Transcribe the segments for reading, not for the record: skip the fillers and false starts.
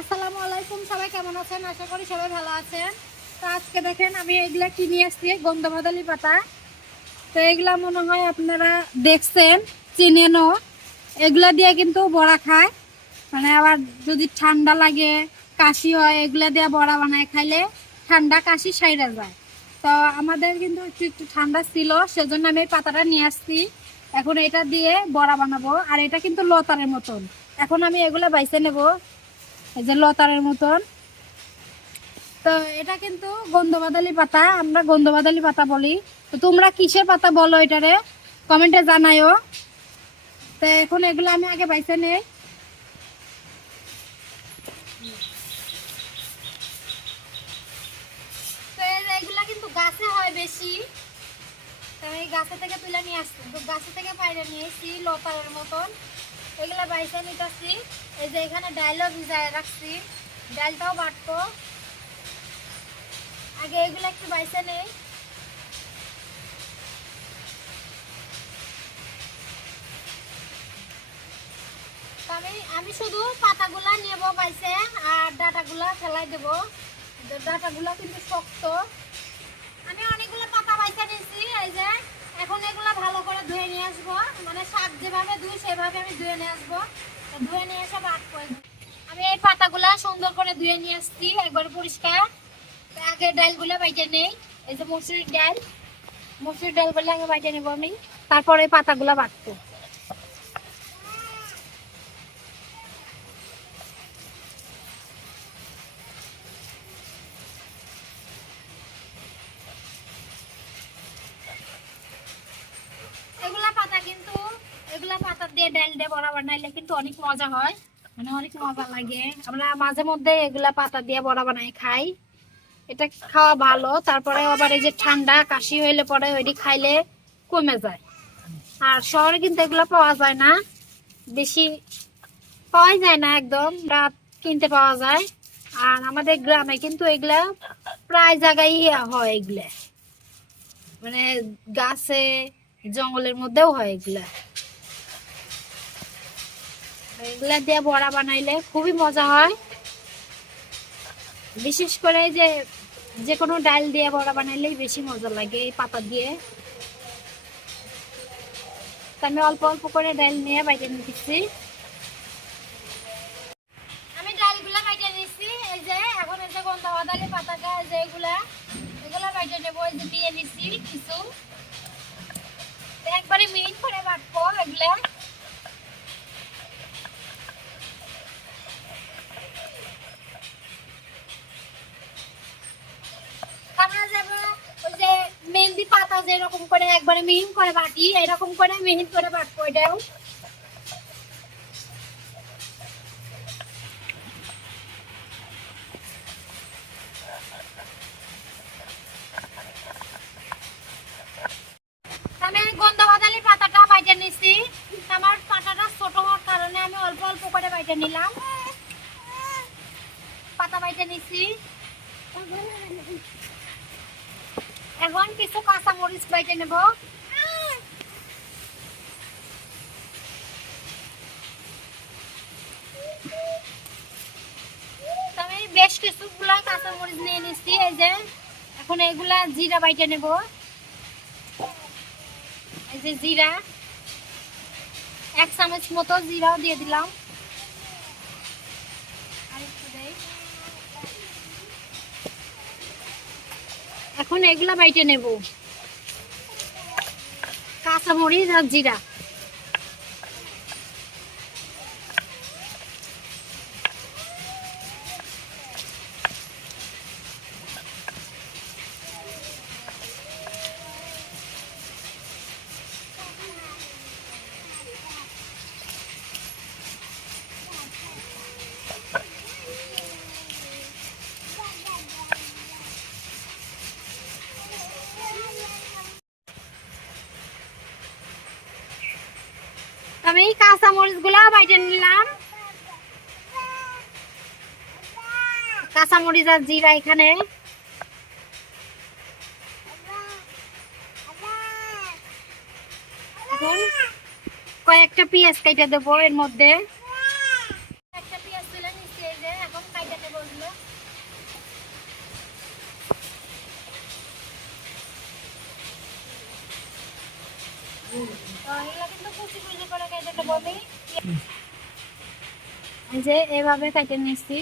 আসসালামু আলাইকুম, সবাই কেমন আছেন? আশা করি সবাই ভালো আছেন। তো আজকে দেখেন আমি এগুলা কিনে আসছি গন্ধবাদালি পাতা। তো এগুলা মনে হয় আপনারা দেখছেন, চিনেনও। এগুলা দিয়ে কিন্তু বড়া খায়, মানে আবার যদি ঠান্ডা লাগে, কাশি হয়, এগুলা দিয়ে বড়া বানায় খাইলে ঠান্ডা কাশি সাইরা যায়। তো আমাদের কিন্তু একটু একটু ঠান্ডা ছিল, সেজন্য আমি এই পাতাটা নিয়ে আসছি। এখন এটা দিয়ে বড়া বানাবো। আর এটা কিন্তু লতারের মতন। এখন আমি এগুলা বাইছে নেব, এই যে লতারের মতন। তো এটা কিন্তু গন্ধবাদালি পাতা, আমরা গন্ধবাদালি পাতা বলি। তো তোমরা কিসের পাতা বলো এটারে কমেন্টে জানাইও। তো এখন এগুলো আমি আগে বাইছে নেই। তো এগুলা কিন্তু গাছে হয় বেশি, তো আমি গাছে থেকে তুলে নিয়ে আসছি। তো গাছে থেকে পাইরে নিয়ে এসেছি লতারের মতন। এগুলা বাইছে নিতেছি। এই যে এখানে ডাইলও ভিজায় রাখছি, ডালটাও বাটবো। আগে এগুলো একটু বাইছে নেই। আমি শুধু পাতাগুলা নেব বাইছে, আর ডাটাগুলা ফেলাই দেব। ডাটাগুলা কিন্তু শক্ত। আমি অনেকগুলো পাতা বাইছে নিয়েছি। এই যে এখন এগুলা ভালো করে ধুয়ে নিয়ে আসবো, মানে শাক যেভাবে ধুই সেভাবে আমি ধুয়ে নিয়ে আসবো। ধুয়ে নিয়ে এসে বাদ করে আমি এই পাতাগুলা সুন্দর করে ধুয়ে নিয়ে আসছি, একবার পরিষ্কার। আগে ডালগুলা বাইটে নেই। এই যে মসুরির ডাল, মসুরির ডালগুলো আগে বাইটে নেবো আমি, তারপরে পাতাগুলা বাটবো। এগুলা পাতা দিয়ে ডাল দিয়ে বড়া বানাইলে কিন্তু অনেক মজা হয়, মানে অনেক মজা লাগে। আমরা মাঝে মধ্যে এগুলা পাতা দিয়ে বড়া বানাই খাই, এটা খাওয়া ভালো। তারপরে আবার এই যে ঠান্ডা কাশি হইলে পরে ওইটি খাইলে কমে যায়। আর শহরে কিন্তু এগুলা পাওয়া যায় না, বেশি পাওয়াই যায় না, একদম রাত কিনতে পাওয়া যায়। আর আমাদের গ্রামে কিন্তু এগুলা প্রায় জায়গায় হয়, এগুলা মানে গাছে জঙ্গলের মধ্যেও হয় এগুলা। এগুলা দিয়ে বড়া বানাইলে খুবই মজা হয়, বিশেষ করে যে যে কোনো ডাল দিয়ে বড়া বানাইলেই বেশি মজা লাগে এই পাতা দিয়ে। আমি অল্প অল্প করে ডাল নিয়ে বাইটে নিতেছি। আমি ডালগুলা বাইটে নিচ্ছি। এই যে এখন এই যে গন্ধবাদালি পাতাটা, যে এগুলা বাইটে নেবো। এই যে দিয়ে নিচ্ছি কিছু, একবারে মিহিন করে বাটবো এগুলা। মেহেন্দি পাতা যেরকম করে একবারে মিহিন করে বাটি, এরকম করে মিহিন করে বাটবো এটাও। আমি গন্ধবাদালি পাতাটা বাইটে নিচ্ছি। আমার পাতাটা ছোট হওয়ার কারণে আমি অল্প অল্প করে বাইটে নিলাম, পাতা বাইটে নিচ্ছি। এখন কিছু কাঁচা মরিচ বাইটে নেব। আমি বেশ কিছুগুলা কাঁচা মরিচ নিয়ে নিচ্ছি। এই যে এখন এগুলা জিরা বাইটে নেব। এই যে জিরা, 1 চামচ মতো জিরাও দিয়ে দিলাম। এখন এগুলা বাইটে নেব, কাঁচা মরিচ আর জিরা। আমি কাঁচা মরিচ গুলা বাইটে নিলাম, কাঁচা মরিচ আর জিরা এখানে। এখন কয়েকটা পেঁয়াজ কেটে দেবো এর মধ্যে। একটা পেঁয়াজ তুলে নিচ্ছি, এই যে এখন এগুলা কিন্তু কুচি কুচি করে কেটে নেবো আমি। এই যে এভাবে কেটে নিচ্ছি।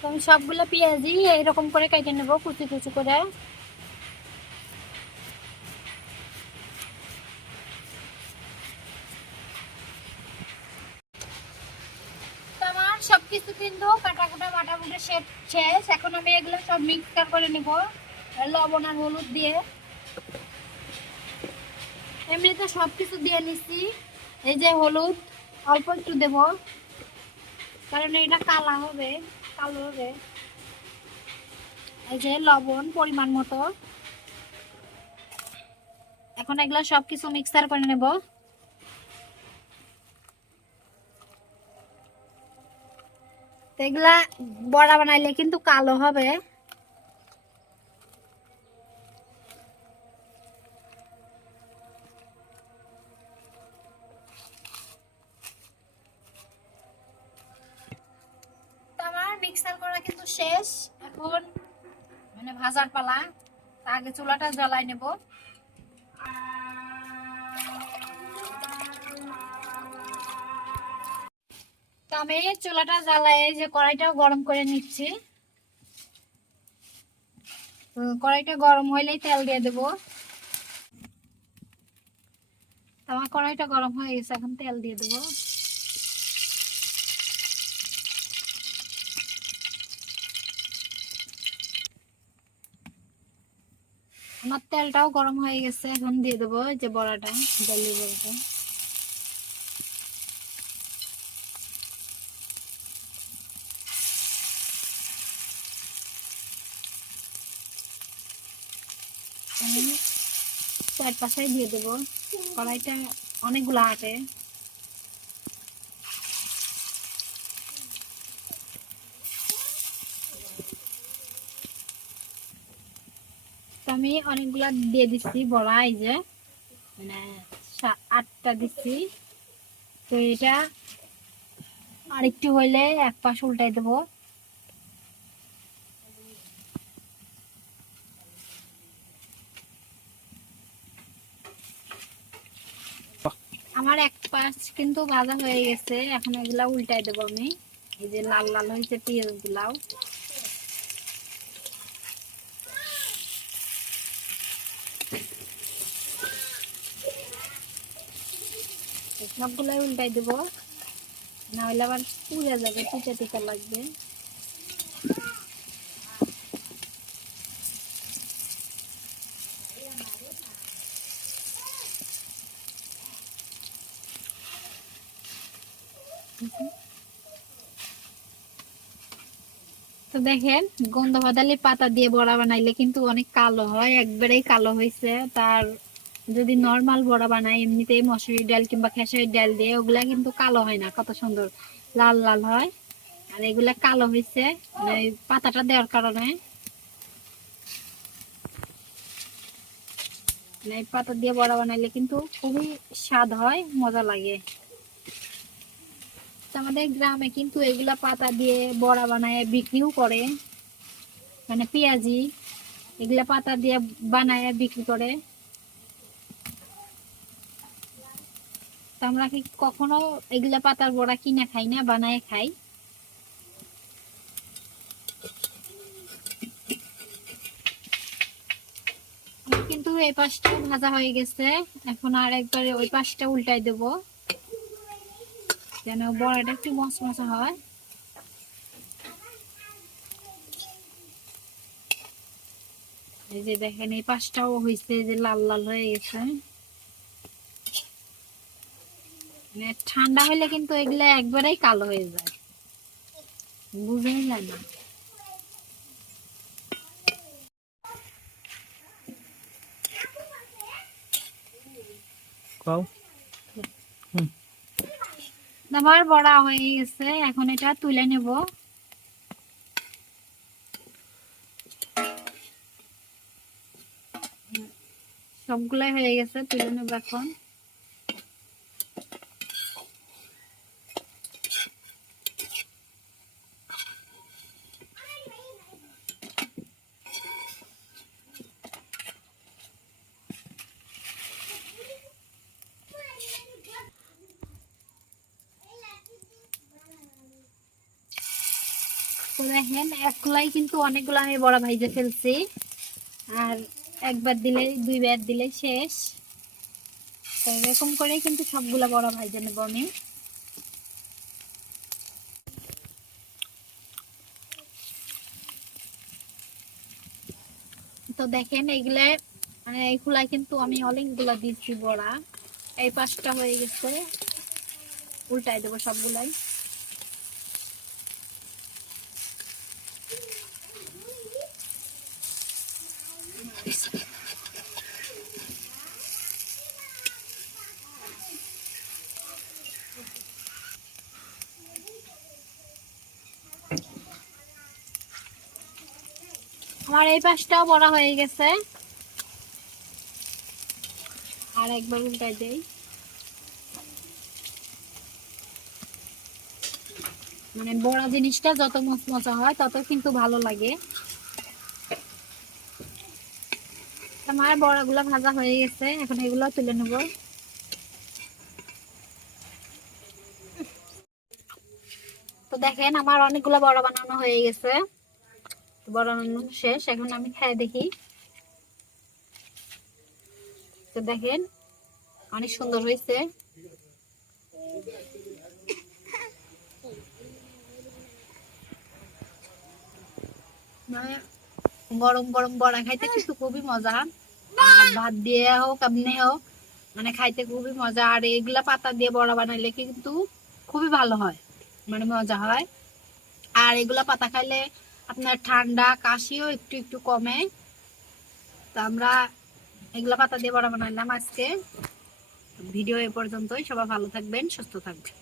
তো আমি সবগুলো পেঁয়াজই এইরকম করে কেটে নেবো কুচি কুচি করে। তো আমার সবকিছু কিন্তু কাটাকুটা বাটাকুটা শেষ। এখন আমি এগুলো সব মিক্সচার করে নিব লবণ আর হলুদ দিয়ে। এমনিতে সবকিছু দিয়ে নিচ্ছি। এই যে হলুদ অল্প একটু দেব, কারণ এটা কালো হবে। এই যে লবণ পরিমাণ মতো। এখন এগুলো সবকিছু মিক্সচার করে নেব। এগুলা বড়া বানাইলে কিন্তু কালো হবে। আমার মিক্সার করা কিন্তু শেষ। এখন মানে ভাজার পালা। আগে চুলাটা জ্বালাই নেব। তো আমি চুলাটা জ্বালাই যে কড়াইটাও গরম করে নিচ্ছি। কড়াইটা গরম হইলেই তেল দিয়ে দেব। আমার কড়াইটা গরম হয়ে গেছে, এখন তেল দিয়ে দেব। আমার তেলটাও গরম হয়ে গেছে, এখন দিয়ে দেবো যে বড়াটা, ডালি বড়াটা। আমি চার পাশে দিয়ে দেবো। কড়াইটা অনেকগুলো আটে। তো আমি অনেকগুলা দিয়ে দিচ্ছি বড়া, এই যে মানে 8টা দিচ্ছি। তো এটা আরেকটু হইলে এক পাশ উল্টাই দেবো। আমার এক পাশ কিন্তু ভাজা হয়ে গেছে, এখন এগুলা উল্টাই দেবো আমি। এই যে লাল লাল হয়েছে পেঁয়াজ গুলাও। সবগুলাই উল্টাই দেবো, না হলে আবার পুড়ে যাবে, পিঠা টিকা লাগবে। তো দেখেন গন্ধ বাদালি পাতা দিয়ে বড়া বানাইলে কিন্তু অনেক কালো হয়, একবারেই কালো হয়েছে। তার যদি নরমাল বড়া বানাই এমনিতেই মসুরি ডাল কিংবা খেসারির ডাল দিয়ে, ওগুলা কিন্তু কালো হয় না, কত সুন্দর লাল লাল হয়। আর এগুলা কালো হয়েছে মানে পাতাটা দেওয়ার কারণে। মানে পাতা দিয়ে বড়া বানাইলে কিন্তু খুবই স্বাদ হয়, মজা লাগে। আমাদের গ্রামে কিন্তু এগুলা পাতা দিয়ে বড়া বানায় বিক্রিও করে, মানে পেঁয়াজি এগুলা পাতা দিয়ে বানায় বিক্রি করে। তো আমরা কি কখনো এগুলা পাতার বড়া কিনে খাই না, বানায় খাই। কিন্তু এই পাশটা ভাজা হয়ে গেছে, এখন আর একবার ওই পাশটা উল্টাই দেব, যেন বড়াটা একটু মচমচে হয়। এই যে দেখেন এই পাশটাও হয়েছে, যে লাল লাল হয়ে গেছে। মানে ঠান্ডা হলে কিন্তু এগুলা একবারেই কালো হয়ে যায়, বুঝাই যায় না। আমার বড়া হয়ে গেছে, এখন এটা তুলে নেব। সবগুলাই হয়ে গেছে, তুলে নেব এখন। তো দেখেন একলাই কিন্তু অনেকগুলো আমি বড়া ভাইজে ফেলছি, আর একবার দিলে দুইবার দিলে শেষ। তো এরকম করেই কিন্তু সবগুলা বড়া ভাইজে নেব আমি। তো দেখেন এইগুলা মানে এই খোলায় কিন্তু আমি অনেকগুলা দিচ্ছি বড়া। এই পাঁচটা হয়ে গেছে, উল্টাই দেবো সবগুলাই। আমার এই পাশটাও বড়া হয়ে গেছে, আর একবার উল্টাই দেই। মানে বড়া জিনিসটা যত মচমচা হয় তত কিন্তু ভালো লাগে। আমার বড়াগুলো ভাজা হয়ে গেছে, এখন এগুলো তুলে নেব। তো দেখেন আমার অনেকগুলো বড়া বানানো হয়ে গেছে, বড়া বানানো শেষ, এখন আমি খেয়ে দেখি। তো দেখেন অনেক সুন্দর হয়েছে। মানে গরম গরম বড়া খাইতে কিন্তু খুবই মজা, আর ভাত দিয়ে হোক এমনি হোক, মানে খাইতে খুবই মজা। আর এগুলা পাতা দিয়ে বড়া বানাইলে কিন্তু খুবই ভালো হয়, মানে মজা হয়। আর এগুলা পাতা খাইলে আপনার ঠান্ডা কাশিও একটু একটু কমে। তো আমরা এগুলা পাতা দিয়ে বড়া বানাইলাম আজকে। ভিডিও এ পর্যন্তই, সবাই ভালো থাকবেন, সুস্থ থাকবেন।